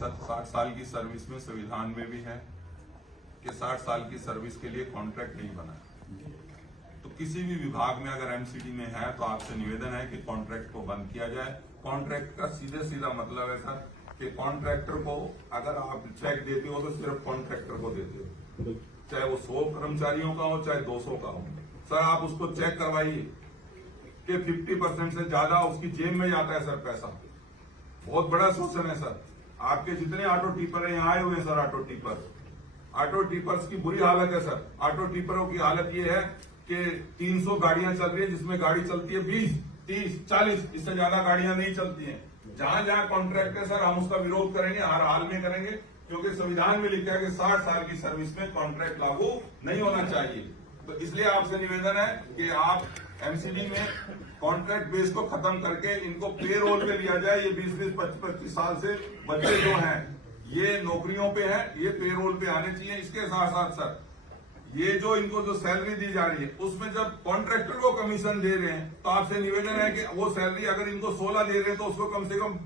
60 साल की सर्विस में संविधान में भी है कि 60 साल की सर्विस के लिए कॉन्ट्रैक्ट नहीं बना। तो किसी भी विभाग में अगर एमसीडी में है तो आपसे निवेदन है कि कॉन्ट्रैक्ट को बंद किया जाए। कॉन्ट्रैक्ट का सीधे सीधा मतलब है सर कि कॉन्ट्रैक्टर को अगर आप चेक देते हो तो सिर्फ कॉन्ट्रैक्टर को देते हो, चाहे वो 100 कर्मचारियों का हो चाहे 200 का हो। सर आप उसको चेक करवाइए कि 50% से ज्यादा उसकी जेब में जाता है सर पैसा। बहुत बड़ा शोषण है सर। आपके जितने ऑटो टिपर है यहाँ आए हुए हैं सर, ऑटो टिपर्स की बुरी हालत है सर। ऑटो टिपरों की हालत ये है कि 300 गाड़ियां चल रही है जिसमें गाड़ी चलती है 20, 30, 40, इससे ज्यादा गाड़ियां नहीं चलती हैं। जहां जहां कॉन्ट्रैक्ट है सर हम उसका विरोध करेंगे, हर हाल में करेंगे, क्योंकि संविधान में लिखा है कि 60 साल की सर्विस में कॉन्ट्रैक्ट लागू नहीं होना चाहिए। तो इसलिए आपसे निवेदन है कि आप एमसीडी में कॉन्ट्रैक्ट बेस को खत्म करके इनको पे रोल पे लिया जाए। ये 20-20, 25-25 साल से बच्चे जो हैं ये नौकरियों पे हैं, ये पे रोल पे आने चाहिए। इसके साथ साथ सर ये जो इनको जो सैलरी दी जा रही है उसमें जब कॉन्ट्रैक्टर को कमीशन दे रहे हैं तो आपसे निवेदन है कि वो सैलरी अगर इनको 16 दे रहे हैं तो उसको कम से कम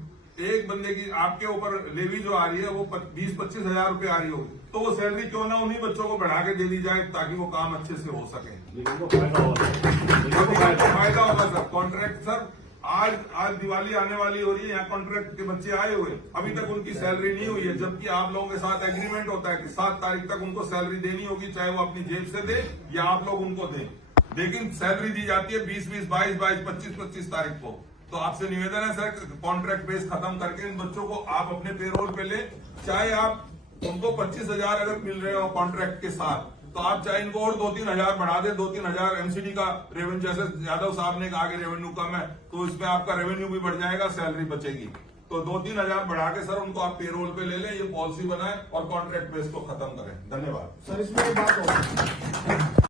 एक बंदे की आपके ऊपर लेवी जो आ रही है वो 20-25 हजार रुपये आ रही होगी, तो वो सैलरी क्यों ना उन्हीं बच्चों को बढ़ा के दे दी जाए ताकि वो काम अच्छे से हो सके। फायदा होगा सर। कॉन्ट्रैक्ट सर आज दिवाली आने वाली हो रही है, यहाँ कॉन्ट्रैक्ट के बच्चे आए हुए, अभी तक उनकी सैलरी नहीं हुई है, जबकि आप लोगों के साथ एग्रीमेंट होता है कि 7 तारीख तक उनको सैलरी देनी होगी, चाहे वो अपनी जेब से दे या आप लोग उनको दें। लेकिन सैलरी दी जाती है 20-20, 22-22, 25-25 तारीख को। तो आपसे निवेदन है सर कॉन्ट्रैक्ट बेस खत्म करके इन बच्चों को आप अपने पेरोल पे ले, चाहे आप उनको 25 हजार अगर मिल रहे हो कॉन्ट्रैक्ट के साथ तो आप चाहे इनको और 2-3 हजार बढ़ा दे। 2-3 हजार एमसीडी का रेवेन्यू, जैसे यादव साहब ने कहा कि रेवेन्यू कम है तो इसमें आपका रेवेन्यू भी बढ़ जाएगा, सैलरी बचेगी। तो 2-3 हजार बढ़ा के सर उनको आप पेरोल पे ले लें, ये पॉलिसी बनाएं और कॉन्ट्रैक्ट बेस को खत्म करें। धन्यवाद सर। इसमें एक बात और